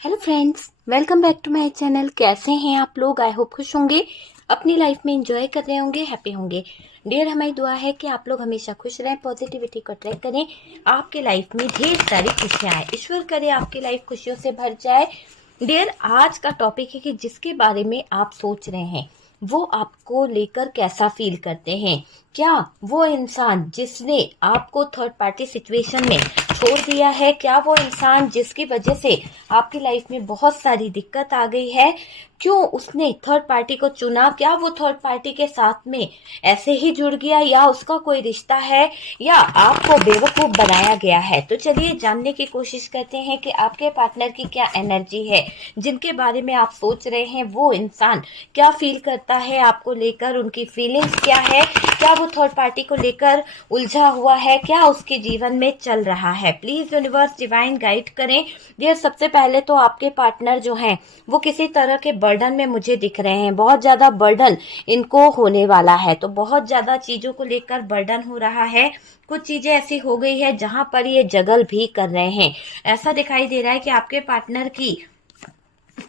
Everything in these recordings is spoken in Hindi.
Hello friends, welcome back to my channel. कैसे हैं आप लोग? आई होप खुश होंगे, अपनी लाइफ में एंजॉय कर रहे होंगे, हैप्पी होंगे। डियर, हमारी दुआ है कि आप लोग हमेशा खुश रहें, पॉजिटिविटी को अट्रैक्ट करें, आपके लाइफ में ढेर सारी खुशियां आए। ईश्वर करे आपकी लाइफ खुशियों से भर जाए। डियर, आज का टॉपिक है कि जिसके बारे में आप सोच रहे हैं वो आपको लेकर कैसा फील करते हैं। क्या वो इंसान जिसने आपको थर्ड पार्टी सिचुएशन में छोड़ दिया है, क्या वो इंसान जिसकी वजह से आपकी लाइफ में बहुत सारी दिक्कत आ गई है, क्यों उसने थर्ड पार्टी को चुना? क्या वो थर्ड पार्टी के साथ में ऐसे ही जुड़ गया, या उसका कोई रिश्ता है, या आपको बेवकूफ बनाया गया है? तो चलिए जानने की कोशिश करते हैं कि आपके पार्टनर की क्या एनर्जी है, जिनके बारे में आप सोच रहे हैं वो इंसान क्या फील करता है आपको लेकर, उनकी फीलिंग्स क्या है, क्या वो थर्ड पार्टी को लेकर उलझा हुआ है, क्या उसके जीवन में चल रहा है। प्लीज यूनिवर्स डिवाइन गाइड करें। ये सबसे पहले तो आपके पार्टनर जो हैं वो किसी तरह के बर्डन में मुझे दिख रहे हैं, बहुत ज्यादा बर्डन इनको होने वाला है। तो बहुत ज्यादा चीजों को लेकर बर्डन हो रहा है, कुछ चीजें ऐसी हो गई है जहां पर ये जगल भी कर रहे हैं। ऐसा दिखाई दे रहा है कि आपके पार्टनर की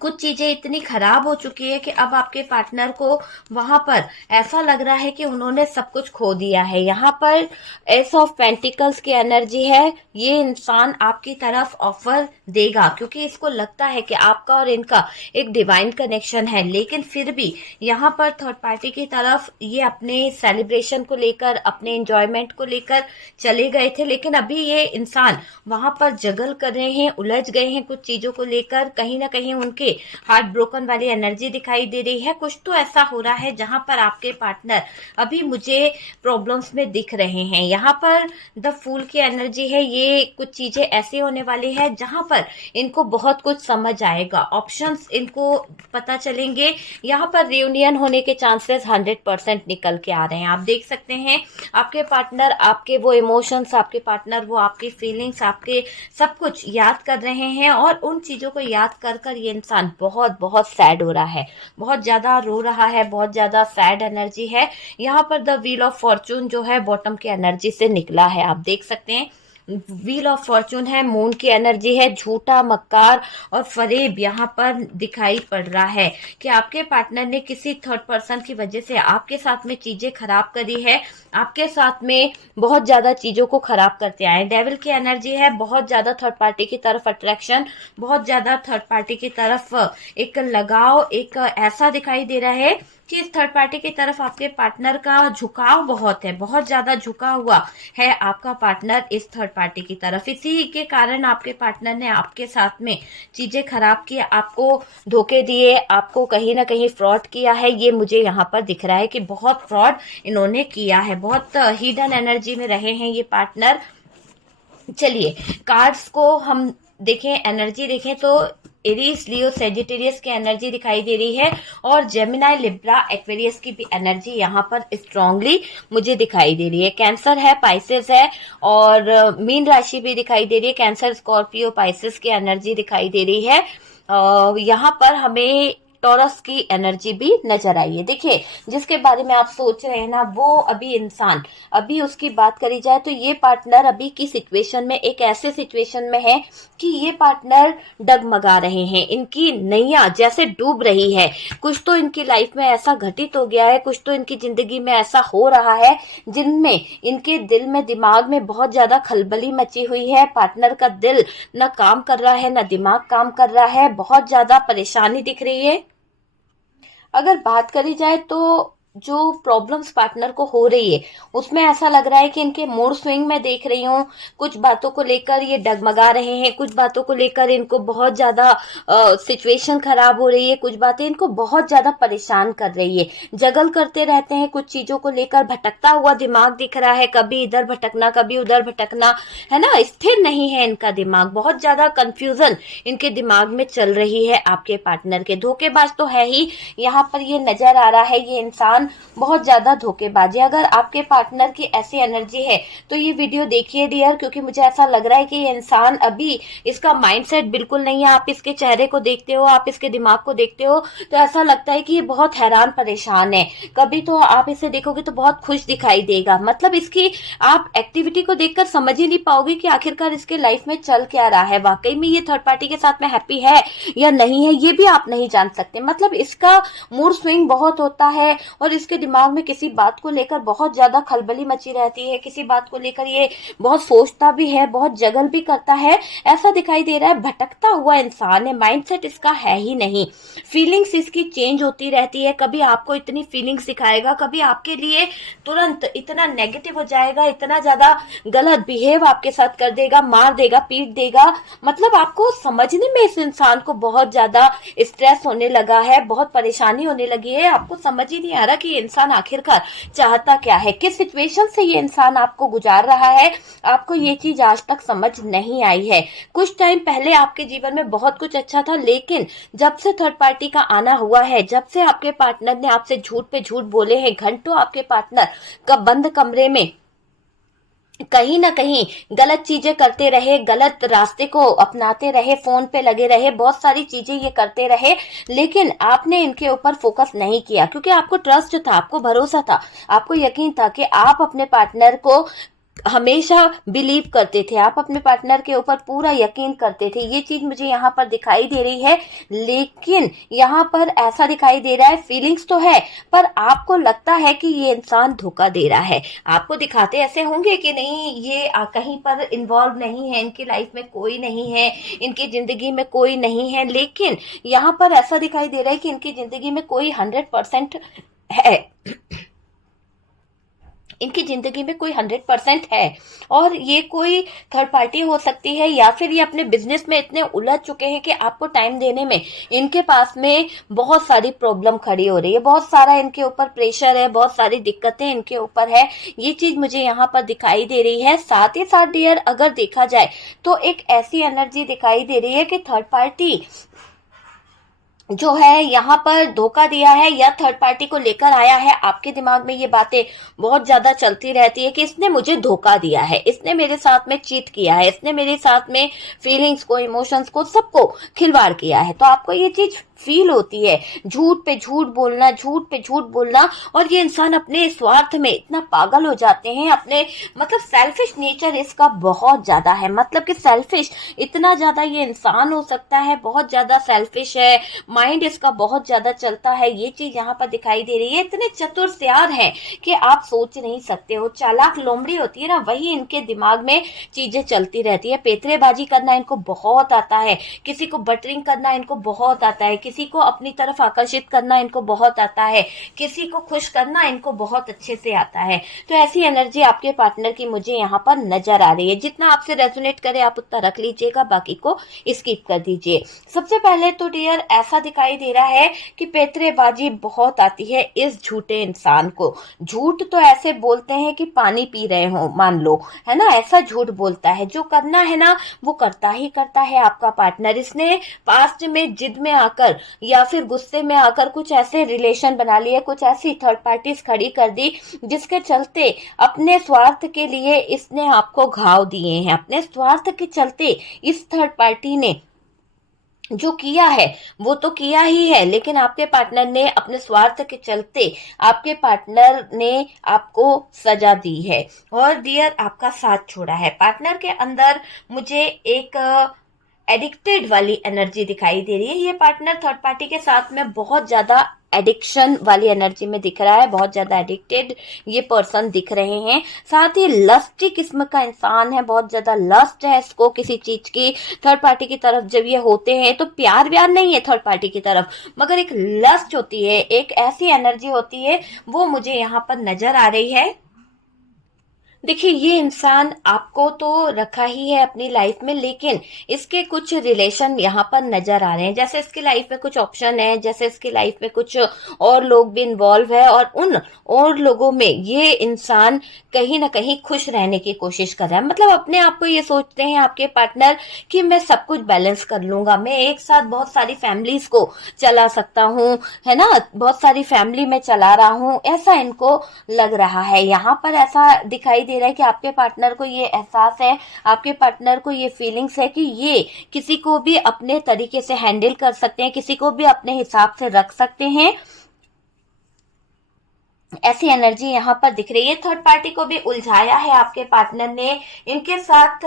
कुछ चीजें इतनी खराब हो चुकी है कि अब आपके पार्टनर को वहां पर ऐसा लग रहा है कि उन्होंने सब कुछ खो दिया है। यहाँ पर एस ऑफ पेंटिकल्स की एनर्जी है। ये इंसान आपकी तरफ ऑफर देगा क्योंकि इसको लगता है कि आपका और इनका एक डिवाइन कनेक्शन है, लेकिन फिर भी यहाँ पर थर्ड पार्टी की तरफ ये अपने सेलिब्रेशन को लेकर, अपने एंजॉयमेंट को लेकर चले गए थे, लेकिन अभी ये इंसान वहां पर जगल कर रहे हैं, उलझ गए हैं कुछ चीजों को लेकर। कहीं ना कहीं उनके हार्ट ब्रोकन वाली एनर्जी दिखाई दे रही है। कुछ तो ऐसा हो रहा है जहां पर आपके पार्टनर अभी मुझे प्रॉब्लम्स में दिख रहे हैं। यहाँ पर द फूल की एनर्जी है। ये कुछ चीजें ऐसी होने वाली है जहां पर इनको बहुत कुछ समझ आएगा, ऑप्शंस इनको पता चलेंगे। यहाँ पर रियूनियन होने के चांसेस 100% निकल के आ रहे हैं। आप देख सकते हैं आपके पार्टनर आपके वो इमोशंस, आपके पार्टनर वो आपकी फीलिंग्स, आपके सब कुछ याद कर रहे हैं, और उन चीजों को याद कर कर ये इंसान बहुत बहुत सैड हो रहा है, बहुत ज्यादा रो रहा है, बहुत ज्यादा सैड एनर्जी है। यहाँ पर द व्हील ऑफ फॉर्चून जो है बॉटम की एनर्जी से निकला है। आप देख सकते हैं व्हील ऑफ फॉर्चून है, मून की एनर्जी है, झूठा, मक्कार और फरेब यहाँ पर दिखाई पड़ रहा है कि आपके पार्टनर ने किसी थर्ड पर्सन की वजह से आपके साथ में चीजें खराब करी है, आपके साथ में बहुत ज्यादा चीजों को खराब करते आए। डेविल की एनर्जी है, बहुत ज्यादा थर्ड पार्टी की तरफ अट्रैक्शन, बहुत ज्यादा थर्ड पार्टी की तरफ एक लगाव, एक ऐसा दिखाई दे रहा है कि इस थर्ड पार्टी की तरफ आपके पार्टनर का झुकाव बहुत है, बहुत ज्यादा झुका हुआ है आपका पार्टनर इस थर्ड पार्टी की तरफ। इसी के कारण आपके पार्टनर ने आपके साथ में चीजें खराब की, आपको धोखे दिए, आपको कहीं ना कहीं फ्रॉड किया है। ये मुझे यहाँ पर दिख रहा है कि बहुत फ्रॉड इन्होंने किया है, बहुत हिडन एनर्जी में रहे हैं ये पार्टनर। चलिए कार्ड्स को हम देखें, एनर्जी देखें तो एरीज, लियो, सेजिटेरियस की एनर्जी दिखाई दे रही है, और जेमिनाई, लिब्रा, एक्वेरियस की भी एनर्जी यहाँ पर स्ट्रांगली मुझे दिखाई दे रही है। कैंसर है, पाइसेस है, और मीन राशि भी दिखाई दे रही है। कैंसर, स्कॉर्पियो, पाइसेस की एनर्जी दिखाई दे रही है। यहाँ पर हमें टॉरस की एनर्जी भी नजर आई है। देखिए, जिसके बारे में आप सोच रहे हैं ना, वो अभी इंसान, अभी उसकी बात करी जाए तो ये पार्टनर अभी की सिचुएशन में एक ऐसे सिचुएशन में है कि ये पार्टनर डगमगा रहे हैं, इनकी नैया जैसे डूब रही है। कुछ तो इनकी लाइफ में ऐसा घटित हो गया है, कुछ तो इनकी जिंदगी में ऐसा हो रहा है जिनमें इनके दिल में, दिमाग में बहुत ज्यादा खलबली मची हुई है। पार्टनर का दिल न काम कर रहा है, न दिमाग काम कर रहा है, बहुत ज्यादा परेशानी दिख रही है। अगर बात करी जाए तो जो प्रॉब्लम्स पार्टनर को हो रही है उसमें ऐसा लग रहा है कि इनके मूड स्विंग में देख रही हूँ, कुछ बातों को लेकर ये डगमगा रहे हैं, कुछ बातों को लेकर इनको बहुत ज्यादा सिचुएशन खराब हो रही है, कुछ बातें इनको बहुत ज्यादा परेशान कर रही है, जगल करते रहते हैं कुछ चीजों को लेकर, भटकता हुआ दिमाग दिख रहा है, कभी इधर भटकना, कभी उधर भटकना, है ना, स्थिर नहीं है इनका दिमाग, बहुत ज्यादा कंफ्यूजन इनके दिमाग में चल रही है। आपके पार्टनर के धोखेबाज तो है ही, यहाँ पर ये नजर आ रहा है ये इंसान इंसान बहुत ज्यादा धोखेबाज है। अगर आपके पार्टनर की ऐसी एनर्जी है तो ये वीडियो देखिए डियर, क्योंकि मुझे ऐसा लग रहा है कि ये इंसान अभी, इसका माइंडसेट बिल्कुल नहीं है। आप इसके चेहरे को देखते हो, आप इसके दिमाग को देखते हो तो ऐसा लगता है कि ये बहुत हैरान परेशान है। कभी तो आप इसे देखोगे तो बहुत खुश दिखाई देगा, मतलब इसकी आप एक्टिविटी को देखकर समझ ही नहीं पाओगे कि आखिरकार इसके लाइफ में चल क्या रहा है। वाकई में ये थर्ड पार्टी के साथ में हैप्पी है या नहीं है ये भी आप नहीं जान सकते। मतलब इसका मूड स्विंग बहुत होता है और इसके दिमाग में किसी बात को लेकर बहुत ज्यादा खलबली मची रहती है, किसी बात को लेकर ये बहुत सोचता भी है, बहुत जगल भी करता है। ऐसा दिखाई दे रहा है भटकता हुआ इंसान है, माइंडसेट इसका है ही नहीं। फीलिंग्स इसकी चेंज होती रहती है, कभी आपको इतनी फीलिंग्स दिखाएगा, कभी आपके लिए तुरंत इतना नेगेटिव हो जाएगा, इतना ज्यादा गलत बिहेव आपके साथ कर देगा, मार देगा, पीट देगा। मतलब आपको समझने में इस इंसान को बहुत ज्यादा स्ट्रेस होने लगा है, बहुत परेशानी होने लगी है। आपको समझ ही नहीं आ रहा कि ये इंसान आखिरकार चाहता क्या है, किस सिचुएशन से ये इंसान आपको गुजार रहा है। आपको ये चीज आज तक समझ नहीं आई है। कुछ टाइम पहले आपके जीवन में बहुत कुछ अच्छा था, लेकिन जब से थर्ड पार्टी का आना हुआ है, जब से आपके पार्टनर ने आपसे झूठ पे झूठ बोले हैं, घंटों आपके पार्टनर का बंद कमरे में कहीं ना कहीं गलत चीजें करते रहे, गलत रास्ते को अपनाते रहे, फोन पे लगे रहे, बहुत सारी चीजें ये करते रहे, लेकिन आपने इनके ऊपर फोकस नहीं किया क्योंकि आपको ट्रस्ट था, आपको भरोसा था, आपको यकीन था कि आप अपने पार्टनर को हमेशा बिलीव करते थे, आप अपने पार्टनर के ऊपर पूरा यकीन करते थे। ये चीज मुझे यहाँ पर दिखाई दे रही है, लेकिन यहाँ पर ऐसा दिखाई दे रहा है, फीलिंग्स तो है पर आपको लगता है कि ये इंसान धोखा दे रहा है। आपको दिखाते ऐसे होंगे कि नहीं ये कहीं पर इन्वॉल्व नहीं है, इनकी लाइफ में कोई नहीं है, इनकी जिंदगी में कोई नहीं है, लेकिन यहाँ पर ऐसा दिखाई दे रहा है कि इनकी जिंदगी में कोई 100% है, इनकी जिंदगी में कोई 100% है। और ये कोई थर्ड पार्टी हो सकती है, या फिर ये अपने बिजनेस में इतने उलझ चुके हैं कि आपको टाइम देने में इनके पास में बहुत सारी प्रॉब्लम खड़ी हो रही है, बहुत सारा इनके ऊपर प्रेशर है, बहुत सारी दिक्कतें इनके ऊपर है। ये चीज मुझे यहाँ पर दिखाई दे रही है। साथ ही साथ डियर अगर देखा जाए तो एक ऐसी एनर्जी दिखाई दे रही है कि थर्ड पार्टी जो है यहाँ पर धोखा दिया है या थर्ड पार्टी को लेकर आया है। आपके दिमाग में ये बातें बहुत ज्यादा चलती रहती है कि इसने मुझे धोखा दिया है, इसने मेरे साथ में चीट किया है, इसने मेरे साथ में फीलिंग्स को, इमोशंस को, सबको खिलवाड़ किया है। तो आपको ये चीज फील होती है, झूठ पे झूठ बोलना, झूठ पे झूठ बोलना। और ये इंसान अपने स्वार्थ में इतना पागल हो जाते हैं, अपने मतलब सेल्फिश नेचर इसका बहुत ज्यादा है। मतलब कि सेल्फिश इतना ज्यादा ये इंसान हो सकता है, बहुत ज्यादा सेल्फिश है, माइंड इसका बहुत ज्यादा चलता है। ये चीज यहाँ पर दिखाई दे रही है। इतने चतुर सियार हैं कि आप सोच नहीं सकते हो। चालाक लोमड़ी होती है ना, वही इनके दिमाग में चीजें चलती रहती है। पेतरेबाजी करना इनको बहुत आता है, किसी को बटरिंग करना इनको बहुत आता है, किसी को अपनी तरफ आकर्षित करना इनको बहुत आता है, किसी को खुश करना इनको बहुत अच्छे से आता है। तो ऐसी एनर्जी आपके पार्टनर की मुझे यहाँ पर नजर आ रही है। जितना आपसे रेजोनेट करे आप उतना रख लीजिएगा, बाकी को स्किप कर दीजिए। सबसे पहले तो डियर ऐसा दिखाई दे रहा है कि पेतरेबाजी बहुत आती है इस झूठे इंसान को। झूठ तो ऐसे बोलते हैं कि पानी पी रहे हो, मान लो, है ना, ऐसा झूठ बोलता है। जो करना है ना वो करता ही करता है आपका पार्टनर। इसने पास्ट में जिद में आकर या फिर गुस्से में आकर कुछ ऐसे रिलेशन बना लिए, कुछ ऐसी थर्ड पार्टीज खड़ी कर दी जिसके चलते अपने स्वार्थ के लिए इसने आपको घाव दिए हैं। अपने स्वार्थ के चलते इस थर्ड पार्टी ने जो किया है वो तो किया ही है, लेकिन आपके पार्टनर ने अपने स्वार्थ के चलते आपके पार्टनर ने आपको सजा दी है और डियर आपका साथ छोड़ा है। पार्टनर के अंदर मुझे एक एडिक्टेड वाली एनर्जी दिखाई दे रही है। ये पार्टनर थर्ड पार्टी के साथ में बहुत ज्यादा एडिक्शन वाली एनर्जी में दिख रहा है, बहुत ज्यादा एडिक्टेड ये पर्सन दिख रहे हैं। साथ ही लस्टी किस्म का इंसान है, बहुत ज्यादा लस्ट है इसको किसी चीज की। थर्ड पार्टी की तरफ जब ये होते हैं तो प्यार व्यार नहीं है थर्ड पार्टी की तरफ, मगर एक लस्ट होती है, एक ऐसी एनर्जी होती है, वो मुझे यहाँ पर नजर आ रही है। देखिए, ये इंसान आपको तो रखा ही है अपनी लाइफ में, लेकिन इसके कुछ रिलेशन यहाँ पर नजर आ रहे हैं। जैसे इसकी लाइफ में कुछ ऑप्शन है, जैसे इसकी लाइफ में कुछ और लोग भी इन्वॉल्व है, और उन और लोगों में ये इंसान कहीं ना कहीं खुश रहने की कोशिश कर रहा है। मतलब अपने आप को ये सोचते हैं आपके पार्टनर कि मैं सब कुछ बैलेंस कर लूंगा, मैं एक साथ बहुत सारी फैमिलीज को चला सकता हूँ, है ना, बहुत सारी फैमिली में चला रहा हूँ, ऐसा इनको लग रहा है। यहाँ पर ऐसा दिखाई दे रहा है कि आपके पार्टनर को ये एहसास है, आपके पार्टनर को ये फीलिंग्स है कि ये किसी को भी अपने तरीके से हैंडल कर सकते हैं, किसी को भी अपने हिसाब से रख सकते हैं, ऐसी एनर्जी यहाँ पर दिख रही है। थर्ड पार्टी को भी उलझाया है आपके पार्टनर ने, इनके साथ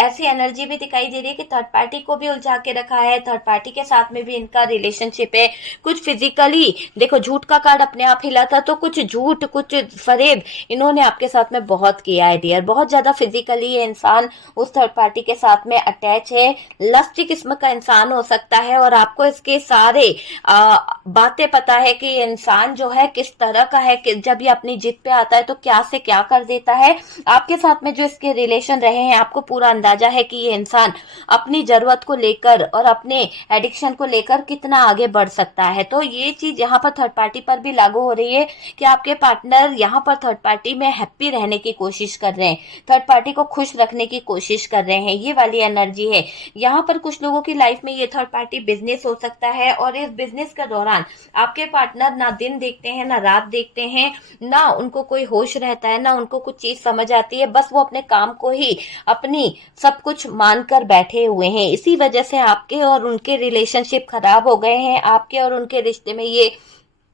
ऐसी एनर्जी भी दिखाई दे रही है कि थर्ड पार्टी को भी उलझा के रखा है, थर्ड पार्टी के साथ में भी इनका रिलेशनशिप है। कुछ फिजिकली, देखो झूठ का कार्ड अपने आप हिला था, तो कुछ झूठ, कुछ फरेब इन्होंने आपके साथ में बहुत किया है डियर। बहुत ज्यादा फिजिकली ये इंसान उस थर्ड पार्टी के साथ में अटैच है, लस्टी किस्म का इंसान हो सकता है, और आपको इसके सारे बातें पता है कि ये इंसान जो है किस तरह का है, कि जब ये अपनी जिद पे आता है तो क्या से क्या कर देता है। आपके साथ में जो इसके रिलेशन रहे हैं, आपको पूरा अंदाजा है कि ये इंसान अपनी जरूरत को लेकर और अपने एडिक्शन को लेकर कितना आगे बढ़ सकता है। तो ये चीज यहाँ पर थर्ड पार्टी पर भी लागू हो रही है कि आपके पार्टनर यहाँ पर थर्ड पार्टी में हैप्पी रहने की कोशिश कर रहे हैं, थर्ड पार्टी को खुश रखने की कोशिश कर रहे हैं, ये वाली एनर्जी है। यहाँ पर कुछ लोगों की लाइफ में ये थर्ड पार्टी बिजनेस हो सकता है, और इस बिजनेस के दौरान आपके पार्टनर ना दिन देखते हैं ना रात देखते हैं, ना उनको कोई होश रहता है, ना उनको कुछ चीज समझ आती है, बस वो अपने काम को ही अपनी सब कुछ मानकर बैठे हुए हैं। इसी वजह से आपके और उनके रिलेशनशिप खराब हो गए हैं, आपके और उनके रिश्ते में ये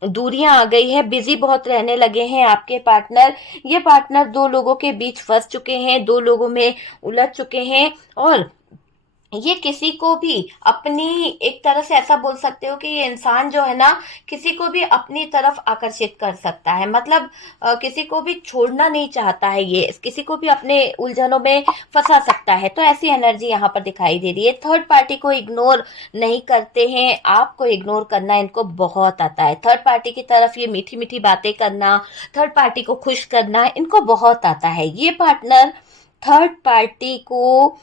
दूरियां आ गई है, बिजी बहुत रहने लगे हैं आपके पार्टनर। ये पार्टनर दो लोगों के बीच फंस चुके हैं, दो लोगों में उलझ चुके हैं, और ये किसी को भी अपनी, एक तरह से ऐसा बोल सकते हो कि ये इंसान जो है ना किसी को भी अपनी तरफ आकर्षित कर सकता है। मतलब किसी को भी छोड़ना नहीं चाहता है, ये किसी को भी अपने उलझनों में फंसा सकता है। तो ऐसी एनर्जी यहाँ पर दिखाई दे रही है। थर्ड पार्टी को इग्नोर नहीं करते हैं, आपको इग्नोर करना इनको बहुत आता है। थर्ड पार्टी की तरफ ये मीठी मीठी बातें करना, थर्ड पार्टी को खुश करना इनको बहुत आता है। ये पार्टनर थर्ड पार्टी को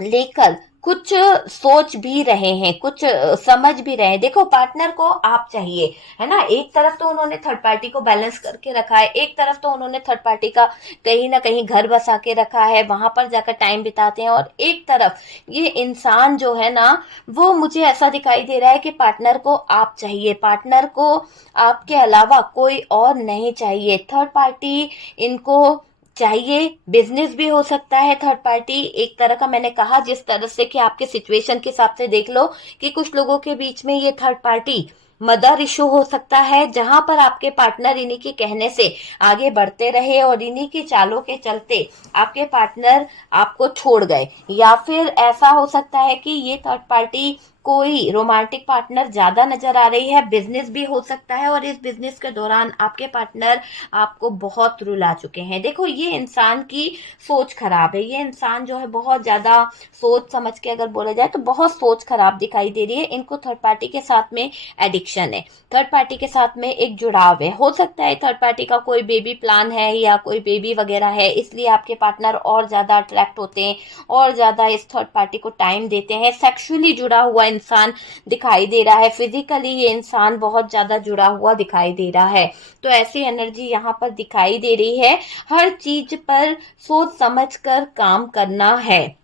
लेकर कुछ सोच भी रहे हैं, कुछ समझ भी रहे हैं। देखो, पार्टनर को आप चाहिए, है ना। एक तरफ तो उन्होंने थर्ड पार्टी को बैलेंस करके रखा है, एक तरफ तो उन्होंने थर्ड पार्टी का कहीं ना कहीं घर बसा के रखा है, वहां पर जाकर टाइम बिताते हैं, और एक तरफ ये इंसान जो है ना, वो मुझे ऐसा दिखाई दे रहा है कि पार्टनर को आप चाहिए, पार्टनर को आपके अलावा कोई और नहीं चाहिए। थर्ड पार्टी इनको चाहिए, बिजनेस भी हो सकता है थर्ड पार्टी एक तरह का। मैंने कहा जिस तरह से कि आपके सिचुएशन के हिसाब से देख लो कि कुछ लोगों के बीच में ये थर्ड पार्टी मदर इशू हो सकता है, जहां पर आपके पार्टनर इन्हीं के कहने से आगे बढ़ते रहे और इन्हीं की चालों के चलते आपके पार्टनर आपको छोड़ गए। या फिर ऐसा हो सकता है कि ये थर्ड पार्टी कोई रोमांटिक पार्टनर ज्यादा नजर आ रही है, बिजनेस भी हो सकता है, और इस बिजनेस के दौरान आपके पार्टनर आपको बहुत रुला चुके हैं। देखो, ये इंसान की सोच खराब है, ये इंसान जो है बहुत ज्यादा सोच समझ के, अगर बोला जाए तो बहुत सोच खराब दिखाई दे रही है। इनको थर्ड पार्टी के साथ में एडिक्शन है, थर्ड पार्टी के साथ में एक जुड़ाव है। हो सकता है थर्ड पार्टी का कोई बेबी प्लान है या कोई बेबी वगैरह है, इसलिए आपके पार्टनर और ज्यादा अट्रैक्ट होते हैं और ज्यादा इस थर्ड पार्टी को टाइम देते हैं। सेक्सुअली जुड़ा हुआ इंसान दिखाई दे रहा है, फिजिकली ये इंसान बहुत ज्यादा जुड़ा हुआ दिखाई दे रहा है। तो ऐसी एनर्जी यहाँ पर दिखाई दे रही है। हर चीज पर सोच समझ कर काम करना है,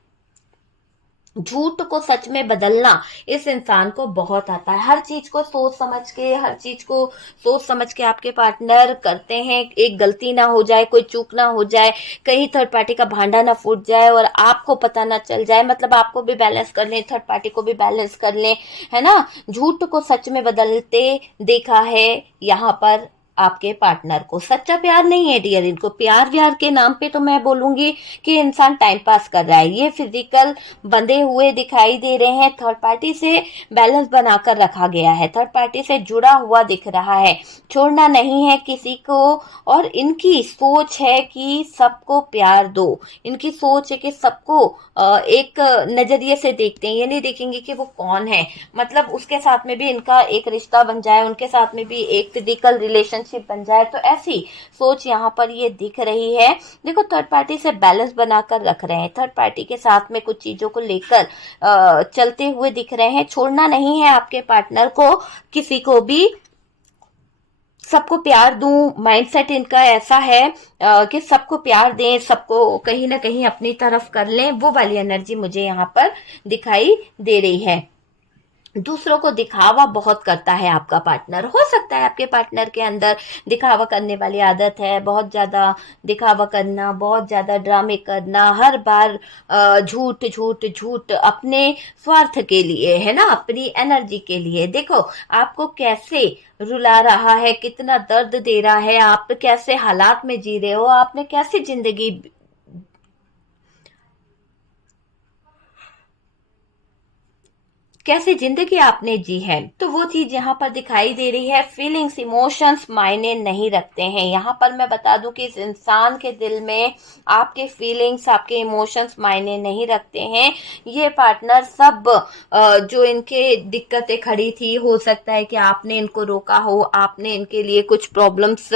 झूठ को सच में बदलना इस इंसान को बहुत आता है। हर चीज को सोच समझ के, हर चीज को सोच समझ के आपके पार्टनर करते हैं। एक गलती ना हो जाए, कोई चूक ना हो जाए, कहीं थर्ड पार्टी का भांडा ना फूट जाए और आपको पता ना चल जाए। मतलब आपको भी बैलेंस कर लें, थर्ड पार्टी को भी बैलेंस कर लें, है ना। झूठ को सच में बदलते देखा है यहाँ पर आपके पार्टनर को। सच्चा प्यार नहीं है डियर, इनको प्यार व्यार के नाम पे तो मैं बोलूंगी कि इंसान टाइम पास कर रहा है। ये फिजिकल बंधे हुए दिखाई दे रहे हैं, थर्ड पार्टी से बैलेंस बनाकर रखा गया है, थर्ड पार्टी से जुड़ा हुआ दिख रहा है, छोड़ना नहीं है किसी को। और इनकी सोच है कि सबको प्यार दो, इनकी सोच है कि सबको एक नजरिए से देखते हैं, ये नहीं देखेंगे कि वो कौन है। मतलब उसके साथ में भी इनका एक रिश्ता बन जाए, उनके साथ में भी एक फिजिकल रिलेशन रिलेशनशिप बन जाए, तो ऐसी सोच यहाँ पर ये दिख रही है। देखो थर्ड पार्टी से बैलेंस बनाकर रख रहे हैं, थर्ड पार्टी के साथ में कुछ चीजों को लेकर चलते हुए दिख रहे हैं। छोड़ना नहीं है आपके पार्टनर को, किसी को भी, सबको प्यार दूं, माइंडसेट इनका ऐसा है कि सबको प्यार दें, सबको कहीं ना कहीं अपनी तरफ कर लें, वो वाली एनर्जी मुझे यहाँ पर दिखाई दे रही है। दूसरों को दिखावा बहुत करता है आपका पार्टनर। हो सकता है आपके पार्टनर के अंदर दिखावा करने वाली आदत है, बहुत ज्यादा दिखावा करना, बहुत ज्यादा ड्रामे करना, हर बार झूठ झूठ झूठ, अपने स्वार्थ के लिए, है ना, अपनी एनर्जी के लिए। देखो आपको कैसे रुला रहा है, कितना दर्द दे रहा है, आप कैसे हालात में जी रहे हो, आपने कैसी जिंदगी कैसी जिंदगी आपने जी है, तो वो चीज यहाँ पर दिखाई दे रही है। फीलिंग्स, इमोशंस मायने नहीं रखते हैं। यहाँ पर मैं बता दूं कि इस इंसान के दिल में आपके फीलिंग्स, आपके इमोशंस मायने नहीं रखते हैं। ये पार्टनर सब जो इनके दिक्कतें खड़ी थी, हो सकता है कि आपने इनको रोका हो, आपने इनके लिए कुछ प्रॉब्लम्स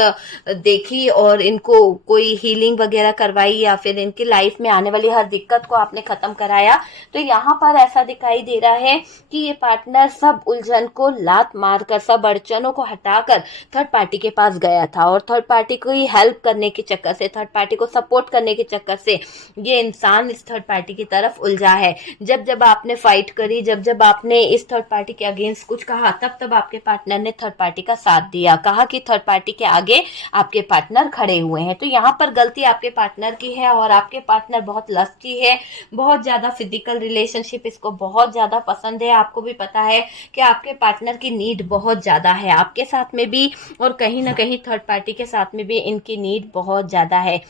देखी और इनको कोई हीलिंग वगैरह करवाई, या फिर इनकी लाइफ में आने वाली हर दिक्कत को आपने खत्म कराया। तो यहाँ पर ऐसा दिखाई दे रहा है कि ये पार्टनर सब उलझन को लात मारकर, सब अड़चनों को हटाकर थर्ड पार्टी के पास गया था, और थर्ड पार्टी को ही हेल्प करने के चक्कर से, थर्ड पार्टी को सपोर्ट करने के चक्कर से ये इंसान इस थर्ड पार्टी की तरफ उलझा है। जब जब आपने फाइट करी, जब जब आपने इस थर्ड पार्टी के अगेंस्ट कुछ कहा, तब तब आपके पार्टनर ने थर्ड पार्टी का साथ दिया, कहा कि थर्ड पार्टी के आगे आपके पार्टनर खड़े हुए हैं। तो यहाँ पर गलती आपके पार्टनर की है, और आपके पार्टनर बहुत लस्टी है, बहुत ज्यादा फिजिकल रिलेशनशिप इसको बहुत ज्यादा पसंद है। आपको भी पता है कि आपके पार्टनर की नीड बहुत ज्यादा है आपके साथ में भी, और कहीं ना कहीं थर्ड पार्टी के साथ में भी इनकी नीड बहुत ज्यादा है।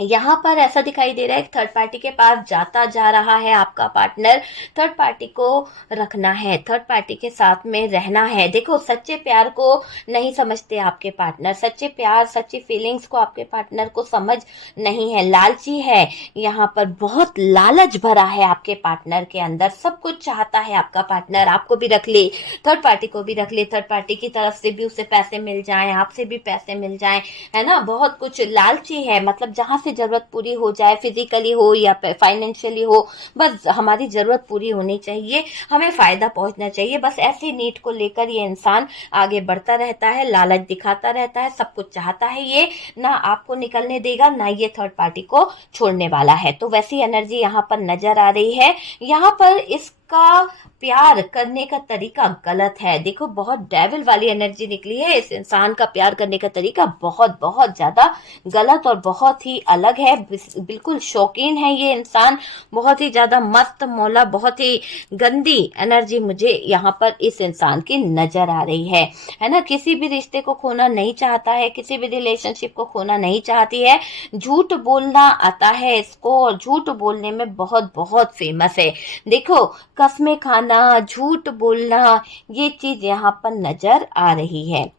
यहाँ पर ऐसा दिखाई दे रहा है कि थर्ड पार्टी के पास जाता जा रहा है आपका पार्टनर। थर्ड पार्टी को रखना है, थर्ड पार्टी के साथ में रहना है। देखो सच्चे प्यार को नहीं समझते आपके पार्टनर, सच्चे प्यार, सच्ची फीलिंग्स को आपके पार्टनर को समझ नहीं है, लालची है। यहाँ पर बहुत लालच भरा है आपके पार्टनर के अंदर, सब कुछ चाहता है आपका पार्टनर, आपको भी रख ले, थर्ड पार्टी को भी रख ले, थर्ड पार्टी की तरफ से भी उसे पैसे मिल जाएं, आपसे भी पैसे मिल जाएं, है ना, बहुत कुछ लालची है। मतलब जहां से जरूरत पूरी हो जाए, फिजिकली हो या फाइनेंशियली हो, बस हमारी जरूरत पूरी होनी चाहिए, हमें फायदा पहुंचना चाहिए, बस ऐसी नीड को लेकर ये इंसान आगे बढ़ता रहता है, लालच दिखाता रहता है, सब कुछ चाहता है ये, ना आपको निकलने देगा, ना ये थर्ड पार्टी को छोड़ने वाला है। तो वैसी एनर्जी यहाँ पर नजर आ रही है। यहाँ पर इसका प्यार करने का तरीका गलत है। देखो बहुत डेविल वाली एनर्जी निकली है, इस इंसान का प्यार करने का तरीका बहुत बहुत ज्यादा गलत और बहुत ही अलग है, बिल्कुल शौकीन है ये इंसान, बहुत ही ज्यादा मस्त मौला, बहुत ही गंदी एनर्जी मुझे यहाँ पर इस इंसान की नजर आ रही है ना। किसी भी रिश्ते को खोना नहीं चाहता है, किसी भी रिलेशनशिप को खोना नहीं चाहती है, झूठ बोलना आता है इसको, और झूठ बोलने में बहुत बहुत फेमस है। देखो कस्में खाना, झूठ बोलना, ये चीज यहाँ पर नजर आ रही है।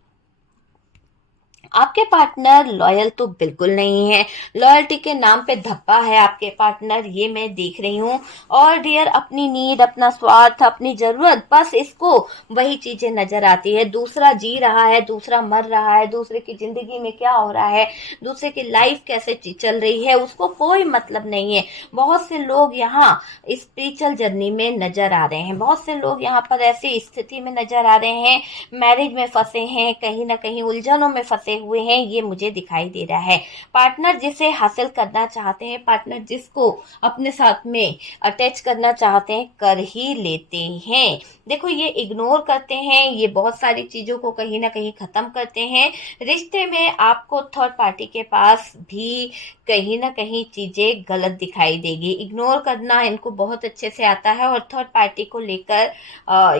आपके पार्टनर लॉयल तो बिल्कुल नहीं है, लॉयल्टी के नाम पे धब्बा है आपके पार्टनर, ये मैं देख रही हूँ। और डियर अपनी नीड, अपना स्वार्थ, अपनी जरूरत, बस इसको वही चीजें नजर आती है। दूसरा जी रहा है, दूसरा मर रहा है, दूसरे की जिंदगी में क्या हो रहा है, दूसरे की लाइफ कैसे चल रही है, उसको कोई मतलब नहीं है। बहुत से लोग यहाँ स्पिरिचुअल जर्नी में नजर आ रहे हैं, बहुत से लोग यहाँ पर ऐसी स्थिति में नजर आ रहे हैं, मैरिज में फंसे हैं, कहीं ना कहीं उलझनों में फंसे हुए हैं, ये मुझे दिखाई दे रहा है। पार्टनर जिसे हासिल करना चाहते हैं, पार्टनर जिसको अपने साथ में अटैच करना चाहते हैं, कर ही लेते हैं। देखो ये इग्नोर करते हैं, ये बहुत सारी चीजों को कहीं ना कहीं खत्म करते हैं। रिश्ते में आपको थर्ड पार्टी के पास भी कहीं ना कहीं चीजें गलत दिखाई देगी। इग्नोर करना इनको बहुत अच्छे से आता है, और थर्ड पार्टी को लेकर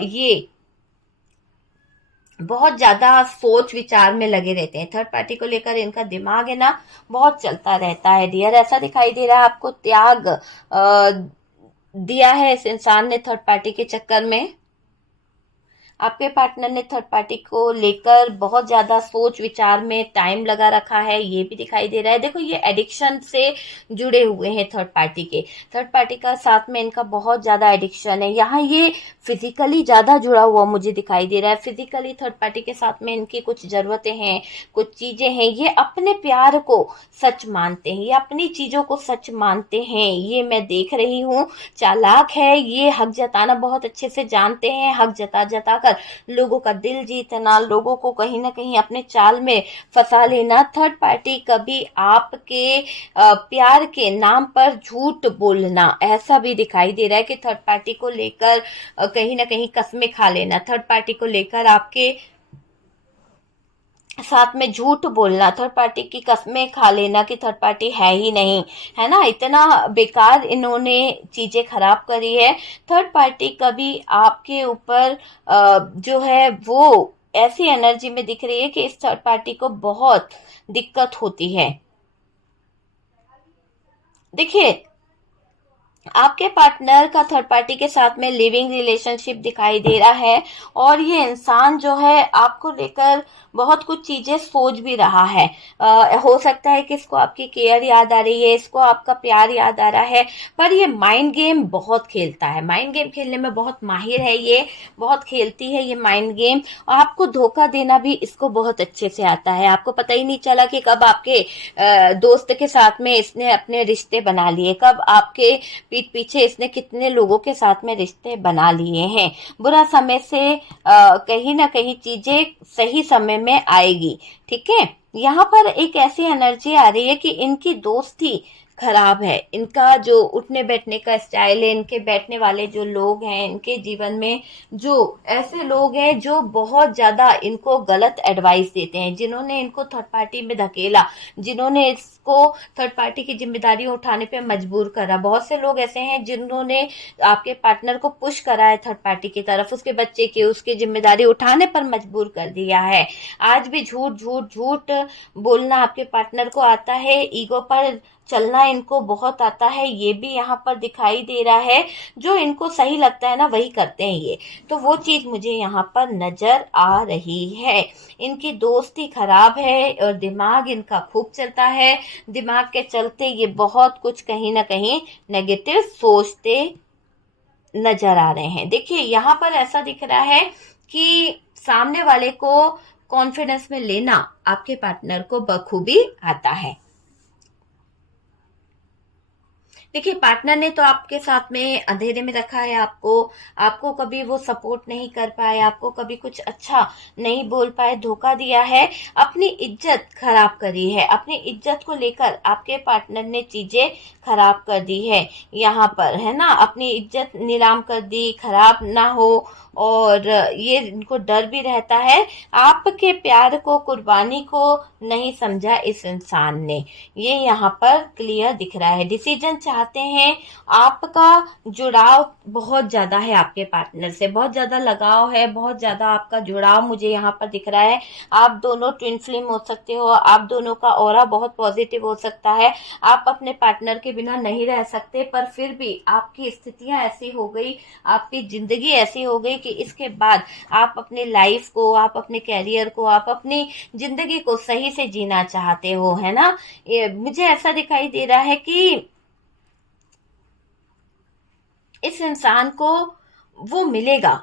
ये बहुत ज्यादा सोच विचार में लगे रहते हैं। थर्ड पार्टी को लेकर इनका दिमाग है ना बहुत चलता रहता है डियर। ऐसा दिखाई दे रहा है आपको त्याग दिया है इस इंसान ने थर्ड पार्टी के चक्कर में। आपके पार्टनर ने थर्ड पार्टी को लेकर बहुत ज्यादा सोच विचार में टाइम लगा रखा है, ये भी दिखाई दे रहा है। देखो ये एडिक्शन से जुड़े हुए हैं थर्ड पार्टी के, थर्ड पार्टी का साथ में इनका बहुत ज्यादा एडिक्शन है। यहाँ ये फिजिकली ज्यादा जुड़ा हुआ मुझे दिखाई दे रहा है, फिजिकली थर्ड पार्टी के साथ में इनकी कुछ जरूरतें हैं, कुछ चीजें हैं। ये अपने प्यार को सच मानते हैं, ये अपनी चीजों को सच मानते हैं, ये मैं देख रही हूँ। चालाक है ये, हक जताना बहुत अच्छे से जानते हैं, हक जता जता कर लोगों का दिल जीतना, लोगों को कहीं ना कहीं अपने चाल में फंसा लेना। थर्ड पार्टी कभी आपके प्यार के नाम पर झूठ बोलना, ऐसा भी दिखाई दे रहा है कि थर्ड पार्टी को लेकर कहीं ना कहीं कस्में खा लेना, थर्ड पार्टी को लेकर आपके साथ में झूठ बोलना, थर्ड पार्टी की कस्में खा लेना कि थर्ड पार्टी है ही नहीं, है ना। इतना बेकार इन्होंने चीजें खराब करी है। थर्ड पार्टी कभी आपके ऊपर जो है वो ऐसी एनर्जी में दिख रही है कि इस थर्ड पार्टी को बहुत दिक्कत होती है। देखिए आपके पार्टनर का थर्ड पार्टी के साथ में लिविंग रिलेशनशिप दिखाई दे रहा है, और ये इंसान जो है आपको लेकर बहुत कुछ चीजें सोच भी रहा है। हो सकता है कि इसको आपकी केयर याद आ रही है, इसको आपका प्यार याद आ रहा है, पर ये माइंड गेम बहुत खेलता है, माइंड गेम खेलने में बहुत माहिर है, ये बहुत खेलती है ये माइंड गेम। और आपको धोखा देना भी इसको बहुत अच्छे से आता है। आपको पता ही नहीं चला कि कब आपके दोस्त के साथ में इसने अपने रिश्ते बना लिए, कब आपके पीठ पीछे इसने कितने लोगों के साथ में रिश्ते बना लिए हैं। बुरा समय से कहीं ना कहीं चीजें सही समय में आएगी, ठीक है। यहाँ पर एक ऐसी एनर्जी आ रही है कि इनकी दोस्ती खराब है, इनका जो उठने बैठने का स्टाइल है, इनके बैठने वाले जो लोग हैं, इनके जीवन में जो ऐसे लोग हैं जो बहुत ज्यादा इनको गलत एडवाइस देते हैं, जिन्होंने इनको थर्ड पार्टी में धकेला, जिन्होंने इसको थर्ड पार्टी की जिम्मेदारी उठाने पे मजबूर करा। बहुत से लोग ऐसे हैं जिन्होंने आपके पार्टनर को पुश करा है थर्ड पार्टी की तरफ, उसके बच्चे की उसकी जिम्मेदारी उठाने पर मजबूर कर दिया है। आज भी झूठ झूठ झूठ बोलना आपके पार्टनर को आता है, ईगो पर चलना इनको बहुत आता है, ये भी यहाँ पर दिखाई दे रहा है। जो इनको सही लगता है ना वही करते हैं ये, तो वो चीज मुझे यहाँ पर नजर आ रही है। इनकी दोस्ती खराब है और दिमाग इनका खूब चलता है, दिमाग के चलते ये बहुत कुछ कहीं ना कहीं नेगेटिव सोचते नजर आ रहे हैं। देखिए यहाँ पर ऐसा दिख रहा है कि सामने वाले को कॉन्फिडेंस में लेना आपके पार्टनर को बखूबी आता है। देखिए पार्टनर ने तो आपके साथ में अंधेरे में रखा है आपको, आपको कभी वो सपोर्ट नहीं कर पाए, आपको कभी कुछ अच्छा नहीं बोल पाए, धोखा दिया है, अपनी इज्जत खराब करी है, अपनी इज्जत को लेकर आपके पार्टनर ने चीजें खराब कर दी है यहाँ पर, है ना। अपनी इज्जत नीलाम कर दी, खराब ना हो, और ये इनको डर भी रहता है। आपके प्यार को, कुर्बानी को नहीं समझा इस इंसान ने, ये यहाँ पर क्लियर दिख रहा है। डिसीजन चाहते हैं, आपका जुड़ाव बहुत ज्यादा है, आपके पार्टनर से बहुत ज्यादा लगाव है, बहुत ज्यादा आपका जुड़ाव मुझे यहाँ पर दिख रहा है। आप दोनों ट्विन फ्लेम हो सकते हो, आप दोनों का ऑरा बहुत पॉजिटिव हो सकता है, आप अपने पार्टनर के बिना नहीं रह सकते, पर फिर भी आपकी स्थितियां ऐसी हो गई, आपकी जिंदगी ऐसी हो गई कि इसके बाद आप अपने लाइफ को, आप अपने कैरियर को, आप अपनी जिंदगी को सही से जीना चाहते हो, है ना। मुझे ऐसा दिखाई दे रहा है कि इस इंसान को वो मिलेगा,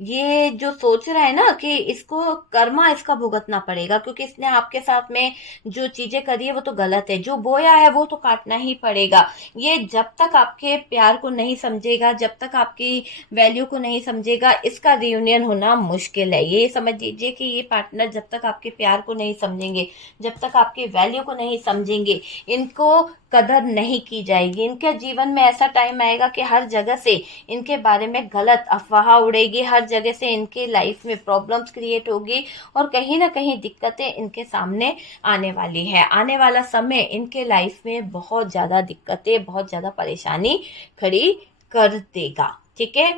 ये जो सोच रहा है ना कि इसको कर्मा इसका भुगतना पड़ेगा, क्योंकि इसने आपके साथ में जो चीजें करी है वो तो गलत है, जो बोया है वो तो काटना ही पड़ेगा। ये जब तक आपके प्यार को नहीं समझेगा, जब तक आपकी वैल्यू को नहीं समझेगा, इसका रियूनियन होना मुश्किल है। ये समझ लीजिए कि ये पार्टनर जब तक आपके प्यार को नहीं समझेंगे, जब तक आपकी वैल्यू को नहीं समझेंगे, इनको कदर नहीं की जाएगी। इनके जीवन में ऐसा टाइम आएगा कि हर जगह से इनके बारे में गलत अफवाह उड़ेगी, हर जगह से इनके लाइफ में प्रॉब्लम्स क्रिएट होगी, और कहीं ना कहीं दिक्कतें इनके सामने आने वाली है। आने वाला समय इनके लाइफ में बहुत ज्यादा दिक्कतें, बहुत ज्यादा परेशानी खड़ी कर देगा, ठीक है।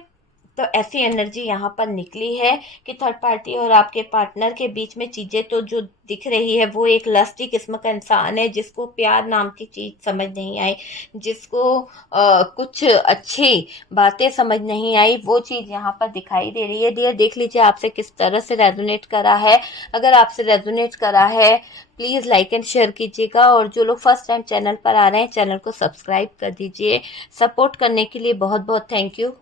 तो ऐसी एनर्जी यहाँ पर निकली है कि थर्ड पार्टी और आपके पार्टनर के बीच में चीज़ें तो जो दिख रही है वो एक लस्टी किस्म का इंसान है, जिसको प्यार नाम की चीज़ समझ नहीं आई, जिसको कुछ अच्छी बातें समझ नहीं आई, वो चीज़ यहाँ पर दिखाई दे रही है। डियर देख लीजिए आपसे किस तरह से रेजोनेट करा है। अगर आपसे रेजोनेट करा है प्लीज़ लाइक एंड शेयर कीजिएगा, और जो लोग फर्स्ट टाइम चैनल पर आ रहे हैं चैनल को सब्सक्राइब कर दीजिए। सपोर्ट करने के लिए बहुत बहुत थैंक यू।